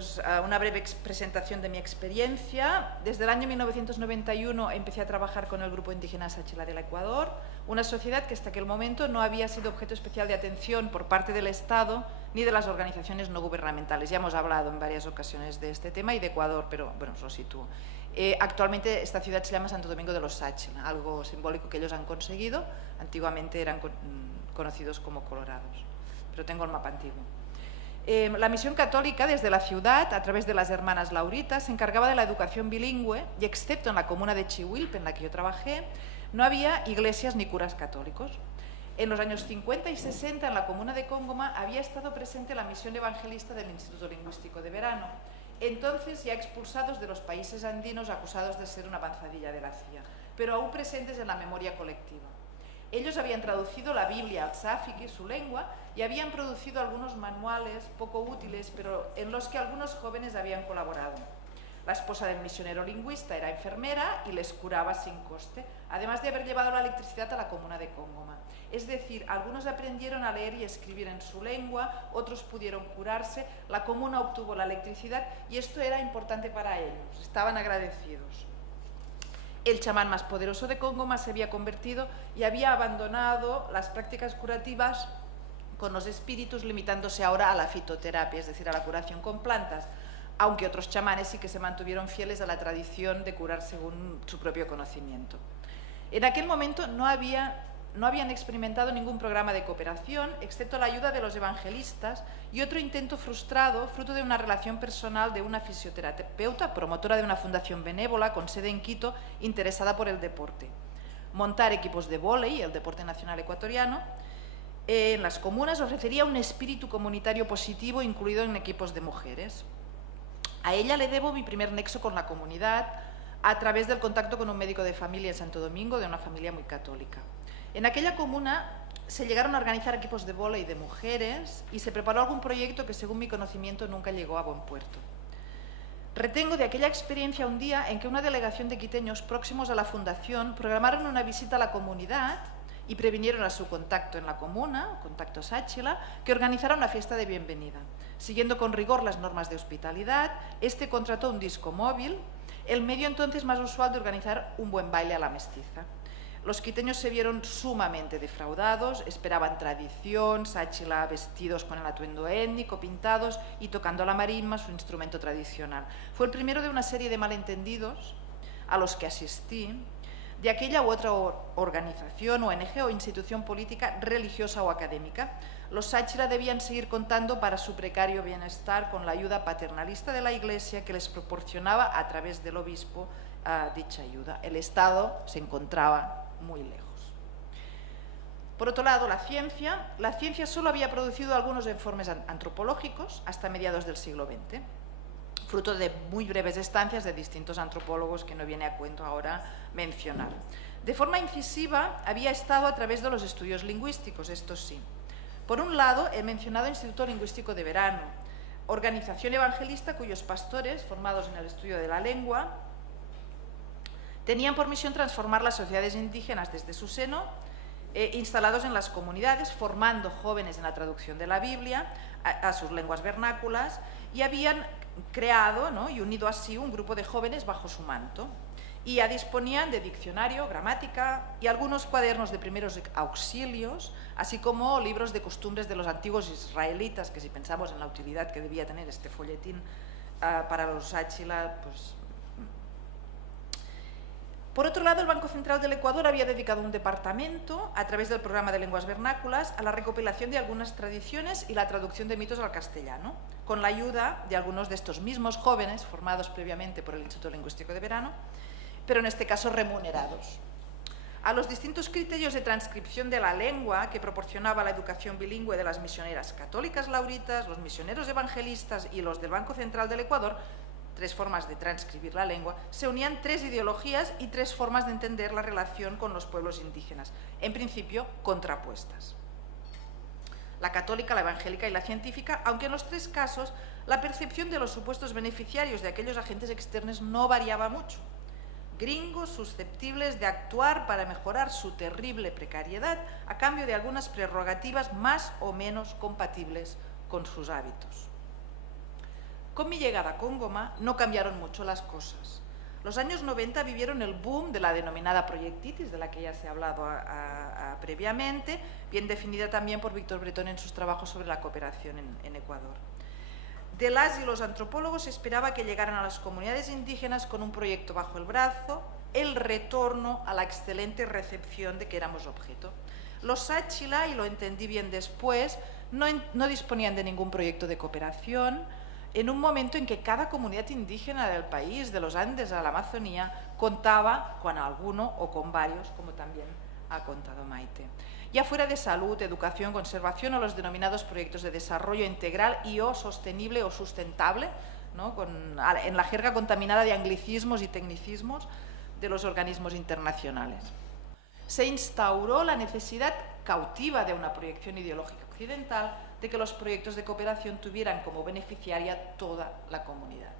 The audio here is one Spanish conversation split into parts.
pues una breve presentación de mi experiencia. Desde el año 1991 empecé a trabajar con el grupo indígena Sáchila del Ecuador, una sociedad que hasta aquel momento no había sido objeto especial de atención por parte del Estado ni de las organizaciones no gubernamentales. Ya hemos hablado en varias ocasiones de este tema y de Ecuador, pero bueno, os lo sitúo. Actualmente esta ciudad se llama Santo Domingo de los Sáchila, algo simbólico que ellos han conseguido. Antiguamente eran conocidos como colorados, pero tengo el mapa antiguo. La misión católica desde la ciudad, a través de las hermanas Lauritas, se encargaba de la educación bilingüe y, excepto en la comuna de Chihuilpe, en la que yo trabajé, no había iglesias ni curas católicos. En los años 50 y 60, en la comuna de Cóngoma, había estado presente la misión evangelista del Instituto Lingüístico de Verano, entonces ya expulsados de los países andinos acusados de ser una avanzadilla de la CIA, pero aún presentes en la memoria colectiva. Ellos habían traducido la Biblia al sáfique, su lengua, y habían producido algunos manuales poco útiles, pero en los que algunos jóvenes habían colaborado. La esposa del misionero lingüista era enfermera y les curaba sin coste, además de haber llevado la electricidad a la comuna de Cóngoma. Es decir, algunos aprendieron a leer y escribir en su lengua, otros pudieron curarse, la comuna obtuvo la electricidad y esto era importante para ellos, estaban agradecidos. El chamán más poderoso de Cóngoma se había convertido y había abandonado las prácticas curativas con los espíritus, limitándose ahora a la fitoterapia, es decir, a la curación con plantas, aunque otros chamanes sí que se mantuvieron fieles a la tradición de curar según su propio conocimiento. En aquel momento no habían experimentado ningún programa de cooperación, excepto la ayuda de los evangelistas y otro intento frustrado, fruto de una relación personal de una fisioterapeuta, promotora de una fundación benévola con sede en Quito, interesada por el deporte. Montar equipos de vóley, el deporte nacional ecuatoriano, en las comunas ofrecería un espíritu comunitario positivo incluido en equipos de mujeres. A ella le debo mi primer nexo con la comunidad a través del contacto con un médico de familia en Santo Domingo, de una familia muy católica. En aquella comuna se llegaron a organizar equipos de vóley de mujeres y se preparó algún proyecto que, según mi conocimiento, nunca llegó a buen puerto. Retengo de aquella experiencia un día en que una delegación de quiteños próximos a la fundación programaron una visita a la comunidad y previnieron a su contacto en la comuna, contacto Sáchila, que organizara una fiesta de bienvenida. Siguiendo con rigor las normas de hospitalidad, este contrató un disco móvil, el medio entonces más usual de organizar un buen baile a la mestiza. Los quiteños se vieron sumamente defraudados, esperaban tradición, Sáchila vestidos con el atuendo étnico, pintados y tocando la marimba, su instrumento tradicional. Fue el primero de una serie de malentendidos a los que asistí, de aquella u otra organización, ONG o institución política, religiosa o académica. Los Sáchila debían seguir contando para su precario bienestar con la ayuda paternalista de la Iglesia que les proporcionaba a través del obispo dicha ayuda. El Estado se encontraba muy lejos. Por otro lado, la ciencia solo había producido algunos informes antropológicos hasta mediados del siglo XX, fruto de muy breves estancias de distintos antropólogos que no viene a cuento ahora mencionar. De forma incisiva había estado a través de los estudios lingüísticos, esto sí. Por un lado, el mencionado Instituto Lingüístico de Verano, organización evangelista cuyos pastores, formados en el estudio de la lengua, tenían por misión transformar las sociedades indígenas desde su seno, instalados en las comunidades, formando jóvenes en la traducción de la Biblia a sus lenguas vernáculas, y habían creado, ¿no?, y unido así un grupo de jóvenes bajo su manto. Y ya disponían de diccionario, gramática y algunos cuadernos de primeros auxilios, así como libros de costumbres de los antiguos israelitas, que si pensamos en la utilidad que debía tener este folletín para los Sáchila, pues... Por otro lado, el Banco Central del Ecuador había dedicado un departamento, a través del programa de lenguas vernáculas, a la recopilación de algunas tradiciones y la traducción de mitos al castellano, con la ayuda de algunos de estos mismos jóvenes, formados previamente por el Instituto Lingüístico de Verano, pero en este caso remunerados. A los distintos criterios de transcripción de la lengua que proporcionaba la educación bilingüe de las misioneras católicas lauritas, los misioneros evangelistas y los del Banco Central del Ecuador, tres formas de transcribir la lengua, se unían tres ideologías y tres formas de entender la relación con los pueblos indígenas, en principio contrapuestas. La católica, la evangélica y la científica, aunque en los tres casos la percepción de los supuestos beneficiarios de aquellos agentes externos no variaba mucho. Gringos susceptibles de actuar para mejorar su terrible precariedad a cambio de algunas prerrogativas más o menos compatibles con sus hábitos. Con mi llegada a Congoma no cambiaron mucho las cosas. Los años 90 vivieron el boom de la denominada proyectitis, de la que ya se ha hablado previamente, bien definida también por Víctor Bretón en sus trabajos sobre la cooperación en Ecuador. De las y los antropólogos se esperaba que llegaran a las comunidades indígenas con un proyecto bajo el brazo, el retorno a la excelente recepción de que éramos objeto. Los Sáchila, y lo entendí bien después, no disponían de ningún proyecto de cooperación, en un momento en que cada comunidad indígena del país, de los Andes a la Amazonía, contaba con alguno o con varios, como también ha contado Maite. Ya fuera de salud, educación, conservación o los denominados proyectos de desarrollo integral y o sostenible o sustentable, ¿no? En la jerga contaminada de anglicismos y tecnicismos de los organismos internacionales. Se instauró la necesidad cautiva de una proyección ideológica occidental de que los proyectos de cooperación tuvieran como beneficiaria toda la comunidad.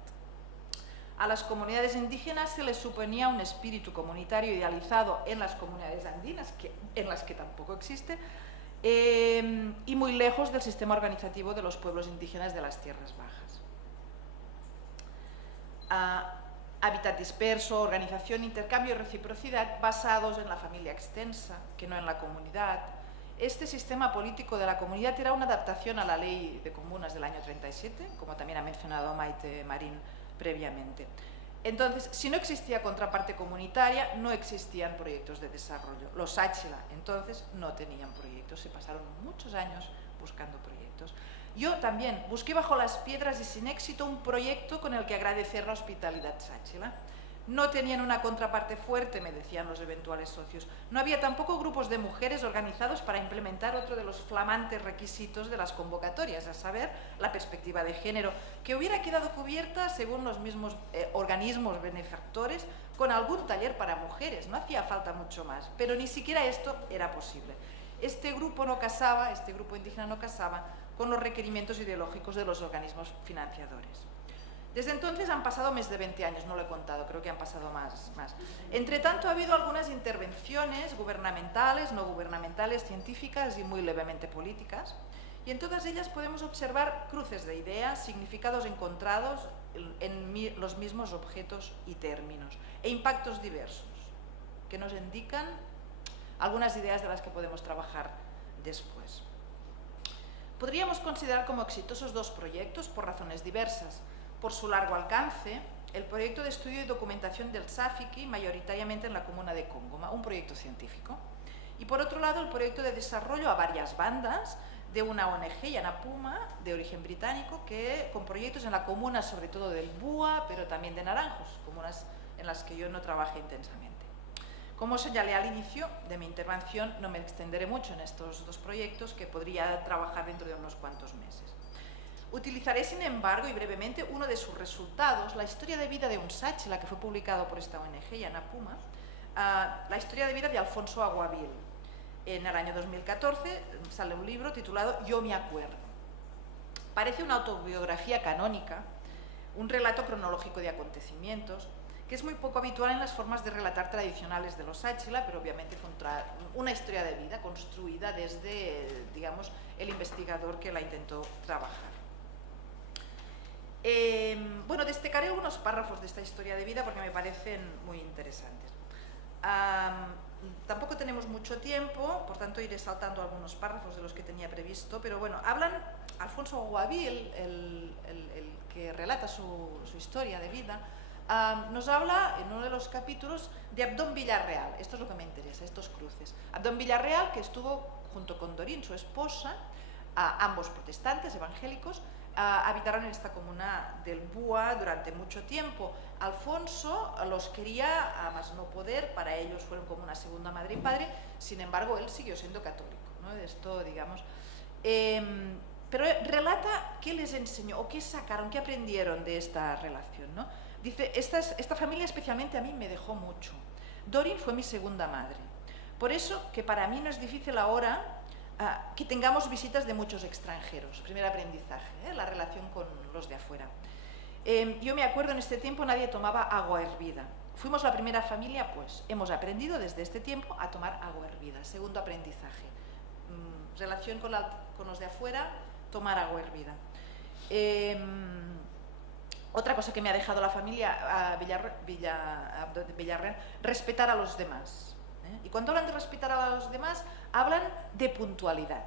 A las comunidades indígenas se les suponía un espíritu comunitario idealizado en las comunidades andinas, en las que tampoco existe, y muy lejos del sistema organizativo de los pueblos indígenas de las tierras bajas. Hábitat disperso, organización, intercambio y reciprocidad basados en la familia extensa, que no en la comunidad. Este sistema político de la comunidad era una adaptación a la Ley de Comunas del año 37, como también ha mencionado Maite Marín previamente. Entonces, si no existía contraparte comunitaria, no existían proyectos de desarrollo. Los Sáchila, entonces, no tenían proyectos, se pasaron muchos años buscando proyectos. Yo también busqué bajo las piedras y sin éxito un proyecto con el que agradecer la hospitalidad Sáchila. No tenían una contraparte fuerte, me decían los eventuales socios. No había tampoco grupos de mujeres organizados para implementar otro de los flamantes requisitos de las convocatorias, a saber, la perspectiva de género, que hubiera quedado cubierta, según los mismos organismos benefactores, con algún taller para mujeres. No hacía falta mucho más, pero ni siquiera esto era posible. Este grupo indígena no casaba con los requerimientos ideológicos de los organismos financiadores. Desde entonces han pasado más de 20 años, no lo he contado, creo que han pasado más. Entre tanto, ha habido algunas intervenciones gubernamentales, no gubernamentales, científicas y muy levemente políticas, y en todas ellas podemos observar cruces de ideas, significados encontrados en los mismos objetos y términos, e impactos diversos, que nos indican algunas ideas de las que podemos trabajar después. Podríamos considerar como exitosos dos proyectos por razones diversas. Por su largo alcance, el proyecto de estudio y documentación del Safiki, mayoritariamente en la comuna de Congoma, un proyecto científico. Y por otro lado, el proyecto de desarrollo a varias bandas de una ONG, Yanapuma, de origen británico, con proyectos en la comuna, sobre todo del Búa, pero también de Naranjos, comunas en las que yo no trabajé intensamente. Como señalé al inicio de mi intervención, no me extenderé mucho en estos dos proyectos, que podría trabajar dentro de unos cuantos meses. Utilizaré, sin embargo, y brevemente, uno de sus resultados, la historia de vida de un Sáchila, que fue publicado por esta ONG, Yanapuma, la historia de vida de Alfonso Aguavil. En el año 2014 sale un libro titulado Yo me acuerdo. Parece una autobiografía canónica, un relato cronológico de acontecimientos, que es muy poco habitual en las formas de relatar tradicionales de los Sáchila, pero obviamente fue una historia de vida construida desde, digamos, el investigador que la intentó trabajar. Bueno, destacaré algunos párrafos de esta historia de vida porque me parecen muy interesantes. Tampoco tenemos mucho tiempo, por tanto iré saltando algunos párrafos de los que tenía previsto, pero bueno, Alfonso Aguavil, el que relata su historia de vida, nos habla en uno de los capítulos de Abdón Villarreal. Esto es lo que me interesa, estos cruces. Abdón Villarreal, que estuvo junto con Dorín, su esposa, ambos protestantes, evangélicos, habitaron en esta comuna del Búa durante mucho tiempo. Alfonso los quería a más no poder, para ellos fueron como una segunda madre y padre, sin embargo él siguió siendo católico, ¿no? Esto, digamos, pero relata qué les enseñó o qué sacaron, qué aprendieron de esta relación, ¿no? Dice, esta familia especialmente a mí me dejó mucho. Dorin fue mi segunda madre, por eso que para mí no es difícil ahora que tengamos visitas de muchos extranjeros. Primer aprendizaje, la relación con los de afuera. Yo me acuerdo, en este tiempo nadie tomaba agua hervida. Fuimos la primera familia, pues hemos aprendido desde este tiempo a tomar agua hervida. Segundo aprendizaje, relación con los de afuera, tomar agua hervida. Otra cosa que me ha dejado la familia Villarreal, respetar a los demás. Y cuando hablan de respetar a los demás, hablan de puntualidad.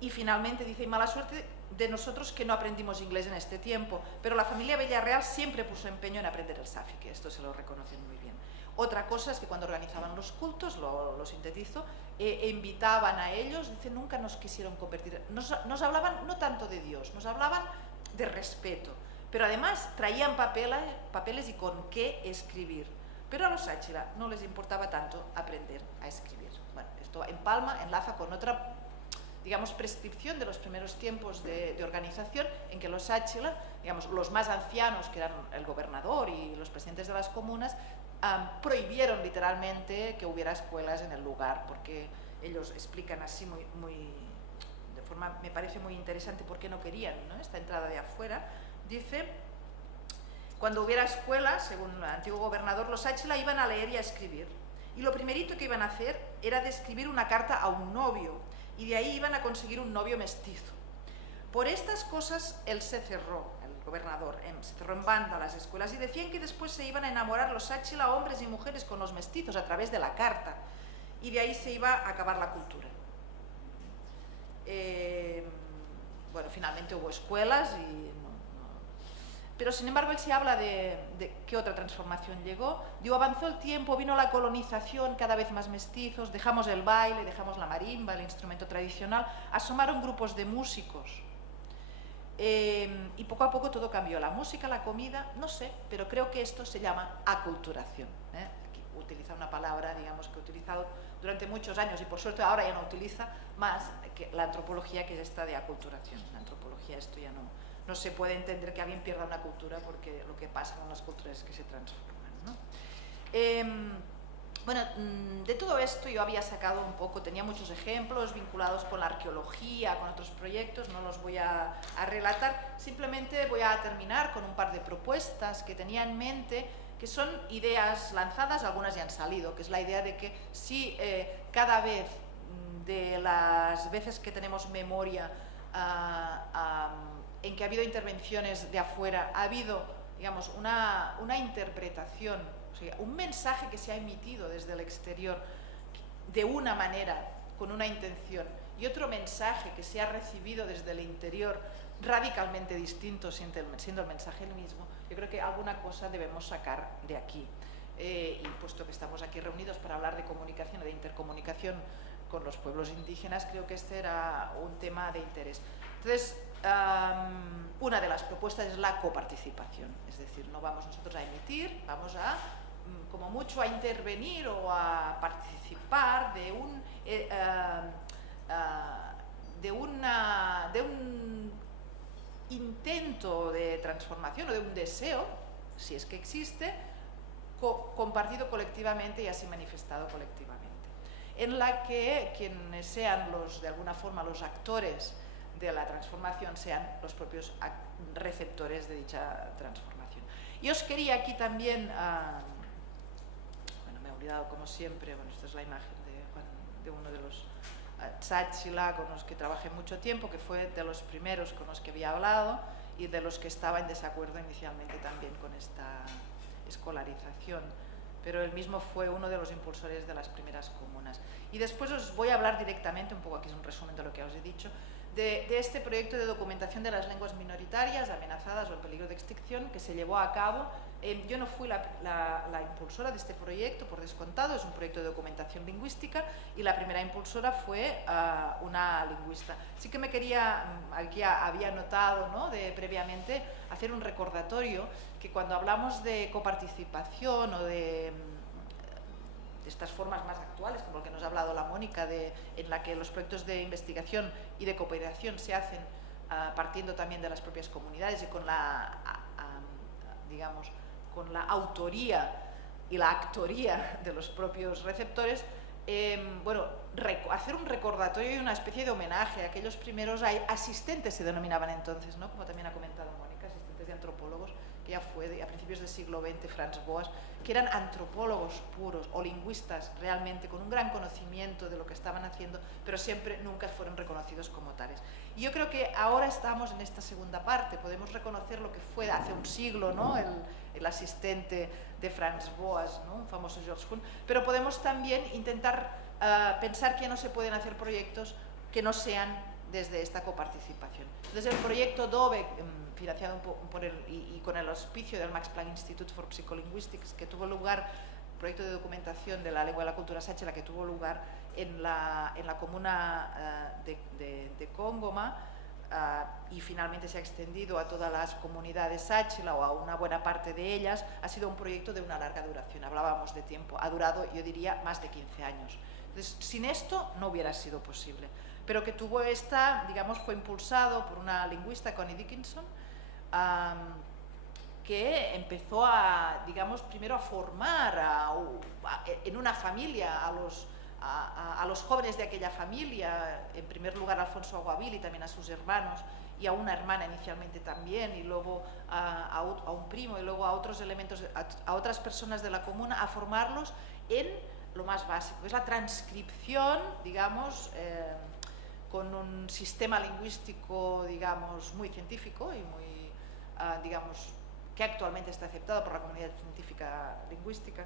Y finalmente dice, mala suerte de nosotros que no aprendimos inglés en este tiempo, pero la familia Villarreal siempre puso empeño en aprender el safi, que esto se lo reconocen muy bien. Otra cosa es que cuando organizaban los cultos, lo sintetizo, invitaban a ellos, dice, nunca nos quisieron convertir, nos hablaban no tanto de Dios, nos hablaban de respeto, pero además traían papeles y con qué escribir. Pero a los Sáchila no les importaba tanto aprender a escribir. Bueno, esto enlaza con otra, digamos, prescripción de los primeros tiempos de organización, en que los Sáchila, digamos, los más ancianos, que eran el gobernador y los presidentes de las comunas, prohibieron literalmente que hubiera escuelas en el lugar, porque ellos explican así de forma, me parece muy interesante por qué no querían, ¿no?, esta entrada de afuera. Dice, cuando hubiera escuelas, según el antiguo gobernador, los Sáchila iban a leer y a escribir, y lo primerito que iban a hacer era de escribir una carta a un novio, y de ahí iban a conseguir un novio mestizo. Por estas cosas él se cerró, el gobernador, se cerró en banda a las escuelas, y decían que después se iban a enamorar los Sáchila, hombres y mujeres, con los mestizos a través de la carta, y de ahí se iba a acabar la cultura. Bueno, finalmente hubo escuelas, pero sin embargo él se habla de qué otra transformación llegó. Digo, avanzó el tiempo, vino la colonización, cada vez más mestizos, dejamos el baile, dejamos la marimba, el instrumento tradicional, asomaron grupos de músicos. Y poco a poco todo cambió, la música, la comida, no sé, pero creo que esto se llama aculturación. Aquí utiliza una palabra, digamos, que he utilizado durante muchos años y por suerte ahora ya no utiliza más que la antropología, que es esta de aculturación. La antropología, esto ya no se puede entender que alguien pierda una cultura, porque lo que pasa con las culturas es que se transforman, ¿no? Bueno, de todo esto yo había sacado un poco, tenía muchos ejemplos vinculados con la arqueología, con otros proyectos, no los voy a relatar, simplemente voy a terminar con un par de propuestas que tenía en mente, que son ideas lanzadas, algunas ya han salido, que es la idea de que si cada vez de las veces que tenemos memoria en que ha habido intervenciones de afuera, ha habido, digamos, una interpretación, o sea, un mensaje que se ha emitido desde el exterior de una manera, con una intención, y otro mensaje que se ha recibido desde el interior radicalmente distinto, siendo el mensaje el mismo, yo creo que alguna cosa debemos sacar de aquí. Y puesto que estamos aquí reunidos para hablar de comunicación y de intercomunicación con los pueblos indígenas, creo que este era un tema de interés. Entonces, una de las propuestas es la coparticipación, es decir, no vamos nosotros a emitir, vamos a, como mucho, a intervenir o a participar de un intento de transformación o de un deseo, si es que existe, compartido colectivamente y así manifestado colectivamente, en la que quienes sean de alguna forma los actores de la transformación sean los propios receptores de dicha transformación. Y os quería aquí también, bueno, me he olvidado como siempre, bueno, esta es la imagen de uno de los Sáchila con los que trabajé mucho tiempo, que fue de los primeros con los que había hablado y de los que estaba en desacuerdo inicialmente también con esta escolarización, pero él mismo fue uno de los impulsores de las primeras comunas. Y después os voy a hablar directamente, un poco aquí es un resumen de lo que os he dicho, de este proyecto de documentación de las lenguas minoritarias amenazadas o en peligro de extinción que se llevó a cabo. Yo no fui la impulsora de este proyecto, por descontado, es un proyecto de documentación lingüística y la primera impulsora fue una lingüista. Sí que me quería, aquí había notado, ¿no?, previamente, hacer un recordatorio que cuando hablamos de coparticipación o de estas formas más actuales, como el que nos ha hablado la Mónica, en la que los proyectos de investigación y de cooperación se hacen partiendo también de las propias comunidades y con la, digamos, con la autoría y la actoría de los propios receptores, bueno, hacer un recordatorio y una especie de homenaje a aquellos primeros asistentes, se denominaban entonces, ¿no?, como también ha comentado Mónica, asistentes de antropólogos, que ya fue a principios del siglo XX, Franz Boas, que eran antropólogos puros o lingüistas realmente con un gran conocimiento de lo que estaban haciendo, pero siempre nunca fueron reconocidos como tales. Y yo creo que ahora estamos en esta segunda parte, podemos reconocer lo que fue hace un siglo, ¿no? el asistente de Franz Boas, ¿no? Un famoso George Kuhn, pero podemos también intentar pensar que no se pueden hacer proyectos que no sean desde esta coparticipación. Entonces el proyecto DOVE, financiado por y con el auspicio del Max Planck Institute for Psycholinguistics, que tuvo lugar, proyecto de documentación de la lengua y la cultura sáchela, que tuvo lugar en la comuna de Cóngoma, y finalmente se ha extendido a todas las comunidades sáchela o a una buena parte de ellas, ha sido un proyecto de una larga duración. Hablábamos de tiempo, ha durado, yo diría, más de 15 años. Entonces, sin esto no hubiera sido posible, pero que tuvo digamos, fue impulsado por una lingüista, Connie Dickinson, que empezó digamos, primero a formar en una familia a los jóvenes de aquella familia, en primer lugar a Alfonso Aguavil y también a sus hermanos, y a una hermana inicialmente también, y luego a un primo, y luego a otros elementos, a otras personas de la comuna, a formarlos en lo más básico, es la transcripción, digamos, con un sistema lingüístico, digamos, muy científico y muy, digamos, que actualmente está aceptado por la comunidad científica lingüística,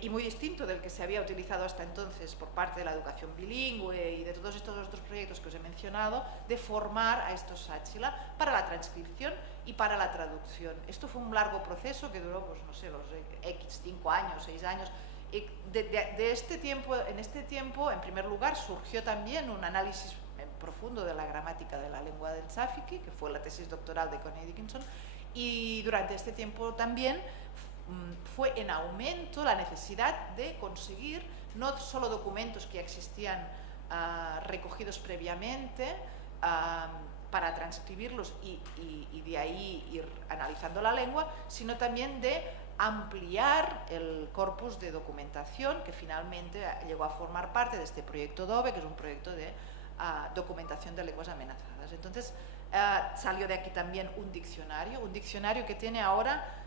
y muy distinto del que se había utilizado hasta entonces por parte de la educación bilingüe y de todos estos otros proyectos que os he mencionado, de formar a estos sáchila para la transcripción y para la traducción. Esto fue un largo proceso que duró, pues no sé, los X 5 años, 6 años. Y en este tiempo, en primer lugar, surgió también un análisis profundo de la gramática de la lengua del Safiki, que fue la tesis doctoral de Connie Dickinson, y durante este tiempo también fue en aumento la necesidad de conseguir no solo documentos que existían recogidos previamente para transcribirlos y de ahí ir analizando la lengua, sino también de ampliar el corpus de documentación que finalmente llegó a formar parte de este proyecto DOVE, que es un proyecto de documentación de lenguas amenazadas. Entonces salió de aquí también un diccionario que tiene ahora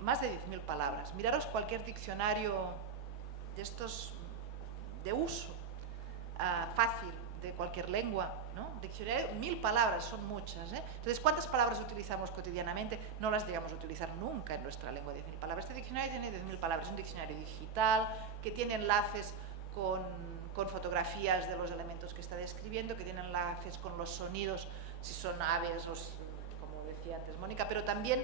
más de 10.000 palabras. Miraros cualquier diccionario de estos de uso fácil de cualquier lengua, ¿no? Diccionario, 1.000 palabras, son muchas, ¿eh? Entonces, ¿cuántas palabras utilizamos cotidianamente? No las llegamos a utilizar nunca en nuestra lengua, 10.000 palabras. Este diccionario tiene 10.000 palabras, es un diccionario digital que tiene enlaces con fotografías de los elementos que está describiendo, que tiene enlaces con los sonidos, si son aves, como decía antes Mónica, pero también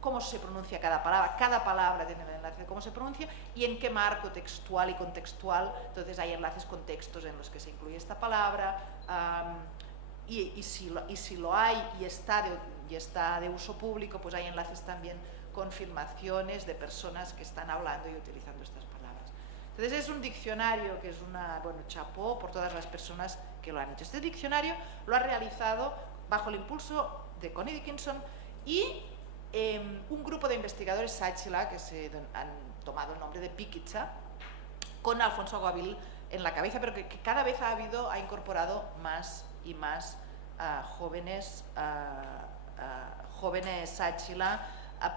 cómo se pronuncia cada palabra tiene el enlace de cómo se pronuncia y en qué marco textual y contextual. Entonces hay enlaces con textos en los que se incluye esta palabra, y si lo hay y está de uso público, pues hay enlaces también con filmaciones de personas que están hablando y utilizando estas palabras. Entonces es un diccionario que es chapó por todas las personas que lo han hecho. Este diccionario lo ha realizado bajo el impulso de Connie Dickinson y un grupo de investigadores sáchila que han tomado el nombre de Pikitsa, con Alfonso Aguavil en la cabeza, pero que cada vez ha incorporado más y más jóvenes sáchila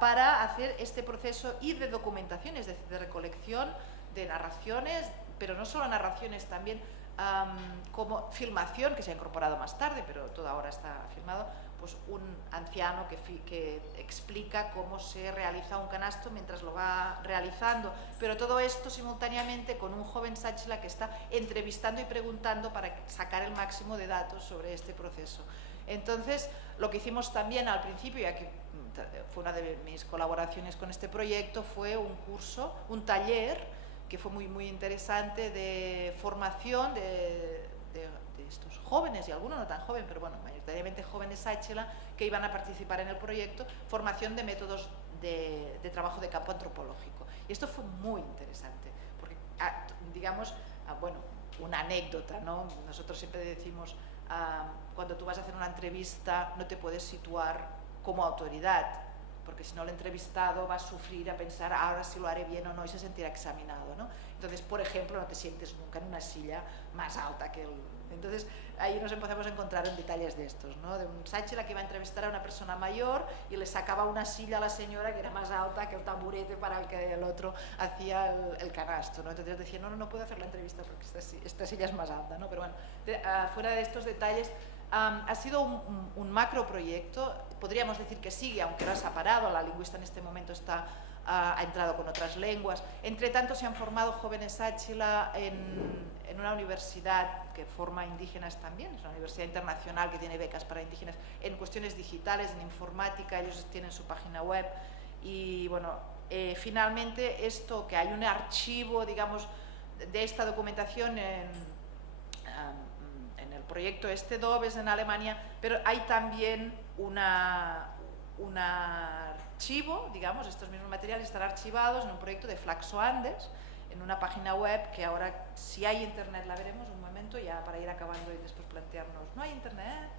para hacer este proceso y de documentación, es decir, de recolección de narraciones, pero no solo narraciones, también como filmación, que se ha incorporado más tarde, pero todo ahora está filmado, pues un anciano que explica cómo se realiza un canasto mientras lo va realizando, pero todo esto simultáneamente con un joven sáchila que está entrevistando y preguntando para sacar el máximo de datos sobre este proceso. Entonces, lo que hicimos también al principio, ya que fue una de mis colaboraciones con este proyecto, fue un curso, un taller, que fue muy, muy interesante, de formación de estos jóvenes, y algunos no tan jóvenes, pero bueno, mayoritariamente jóvenes sáchila, que iban a participar en el proyecto, formación de métodos de trabajo de campo antropológico. Y esto fue muy interesante, porque, digamos, bueno, una anécdota, ¿no? Nosotros siempre decimos, cuando tú vas a hacer una entrevista, no te puedes situar como autoridad, porque si no el entrevistado va a sufrir, a pensar ahora si lo haré bien o no, y se sentirá examinado, ¿no? Entonces, por ejemplo, no te sientes nunca en una silla más alta que Entonces ahí nos empezamos a encontrar en detalles de estos, ¿no? De un sáchila que iba a entrevistar a una persona mayor y le sacaba una silla a la señora que era más alta que el taburete para el que el otro hacía el canasto, ¿no? Entonces decía, no puedo hacer la entrevista porque esta silla es más alta, ¿no? Pero bueno, fuera de estos detalles, ha sido un macro proyecto, podríamos decir que sigue, aunque ahora se ha parado, la lingüista en este momento ha entrado con otras lenguas. Entre tanto, se han formado jóvenes sáchila en una universidad que forma indígenas también, es una universidad internacional que tiene becas para indígenas en cuestiones digitales, en informática, ellos tienen su página web y bueno, finalmente esto, que hay un archivo, digamos, de esta documentación en el proyecto DOBES en Alemania, pero hay también un archivo, digamos, estos mismos materiales están archivados en un proyecto de Flaxo Andes, en una página web que ahora, si hay internet, la veremos un momento ya para ir acabando y después plantearnos, ¿no hay internet?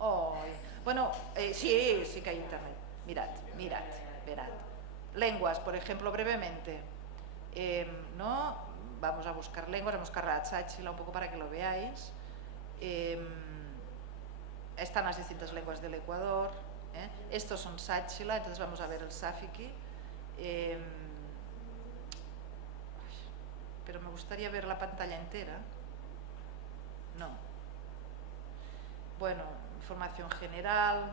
Oh, bueno, sí que hay internet, mirad, verad. Lenguas, por ejemplo, brevemente, ¿no? Vamos a buscar lenguas, vamos a buscar la cháchila un poco para que lo veáis. Están las distintas lenguas del Ecuador, estos son sáchila, entonces vamos a ver el sáfiqui, pero me gustaría ver la pantalla entera. No. Bueno, información general.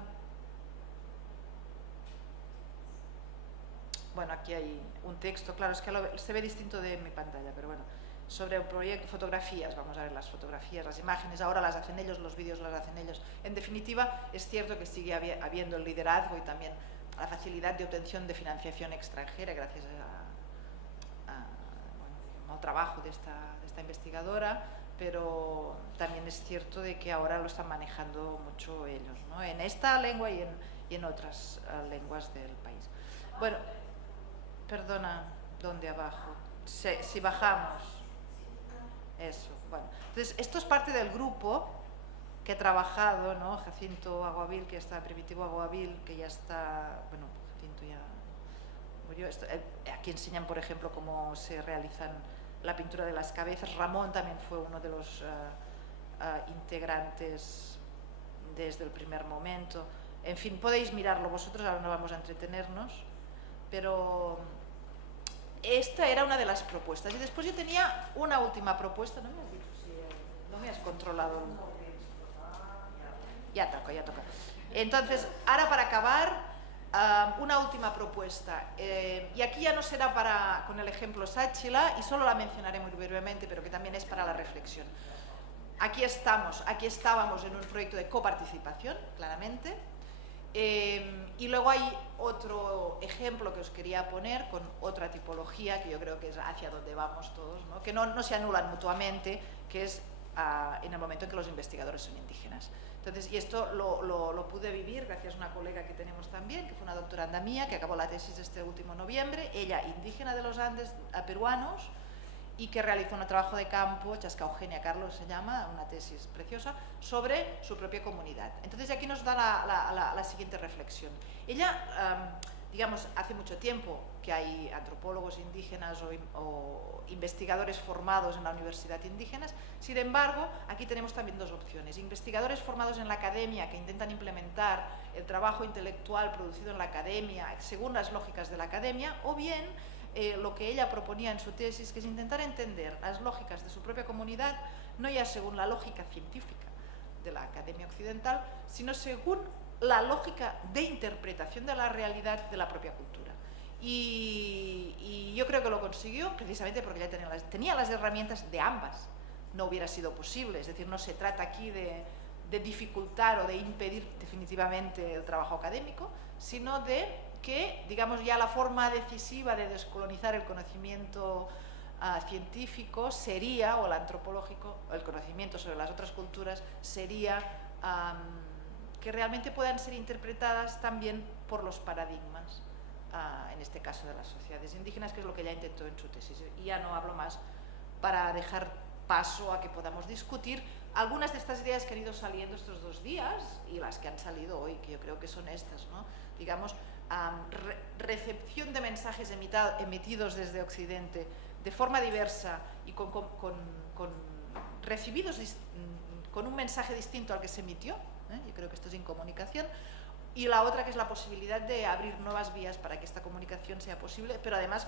Bueno, aquí hay un texto, claro, es que se ve distinto de mi pantalla, pero bueno, sobre el proyecto, fotografías, vamos a ver las fotografías, las imágenes, ahora las hacen ellos, los vídeos los hacen ellos. En definitiva, es cierto que sigue habiendo el liderazgo y también la facilidad de obtención de financiación extranjera gracias al trabajo de esta investigadora, pero también es cierto de que ahora lo están manejando mucho ellos, ¿no? En esta lengua y en otras lenguas del país. Bueno, perdona, ¿dónde abajo? Si bajamos, eso, bueno. Entonces, esto es parte del grupo que ha trabajado, ¿no? Jacinto Aguavil, que está, Primitivo Aguavil, que ya está, bueno, Jacinto ya murió. Aquí enseñan, por ejemplo, cómo se realizan la pintura de las cabezas. Ramón también fue uno de los integrantes desde el primer momento. En fin, podéis mirarlo vosotros, ahora no vamos a entretenernos, pero esta era una de las propuestas. Y después yo tenía una última propuesta, no me has dicho si no me has controlado. Ya toca. Entonces, ahora para acabar, una última propuesta, y aquí ya no será con el ejemplo sáchila, y solo la mencionaré muy brevemente, pero que también es para la reflexión. Aquí estábamos en un proyecto de coparticipación, claramente, y luego hay otro ejemplo que os quería poner con otra tipología que yo creo que es hacia donde vamos todos, ¿no? Que no se anulan mutuamente, que es en el momento en que los investigadores son indígenas. Entonces, y esto lo pude vivir gracias a una colega que tenemos también, que fue una doctoranda mía, que acabó la tesis este último noviembre, ella indígena de los Andes, peruanos, y que realizó un trabajo de campo, Chasca Eugenia Carlos se llama, una tesis preciosa, sobre su propia comunidad. Entonces aquí nos da la siguiente reflexión. Ella, digamos, hace mucho tiempo que hay antropólogos indígenas o investigadores formados en la universidad indígenas, sin embargo, aquí tenemos también dos opciones. Investigadores formados en la academia que intentan implementar el trabajo intelectual producido en la academia según las lógicas de la academia, o bien lo que ella proponía en su tesis, que es intentar entender las lógicas de su propia comunidad, no ya según la lógica científica de la academia occidental, sino según la lógica de interpretación de la realidad de la propia cultura. Y yo creo que lo consiguió precisamente porque ya tenía las herramientas de ambas. No hubiera sido posible, es decir, no se trata aquí de dificultar o de impedir definitivamente el trabajo académico, sino de que, digamos, ya la forma decisiva de descolonizar el conocimiento científico sería, o el antropológico, o el conocimiento sobre las otras culturas, sería que realmente puedan ser interpretadas también por los paradigmas, en este caso de las sociedades indígenas, que es lo que ella intentó en su tesis. Y ya no hablo más para dejar paso a que podamos discutir algunas de estas ideas que han ido saliendo estos 2 días y las que han salido hoy, que yo creo que son estas, ¿no? Digamos, recepción de mensajes emitidos desde Occidente de forma diversa y recibidos con un mensaje distinto al que se emitió, yo creo que esto es incomunicación, y la otra que es la posibilidad de abrir nuevas vías para que esta comunicación sea posible, pero además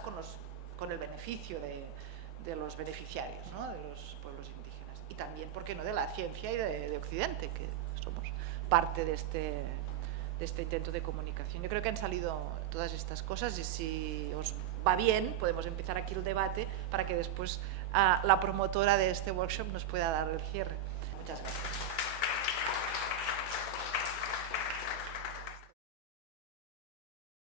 con el beneficio de los beneficiarios, ¿no? De los pueblos indígenas, y también, ¿por qué no?, de la ciencia y de Occidente, que somos parte de este intento de comunicación. Yo creo que han salido todas estas cosas y si os va bien podemos empezar aquí el debate para que después la promotora de este workshop nos pueda dar el cierre. Muchas gracias.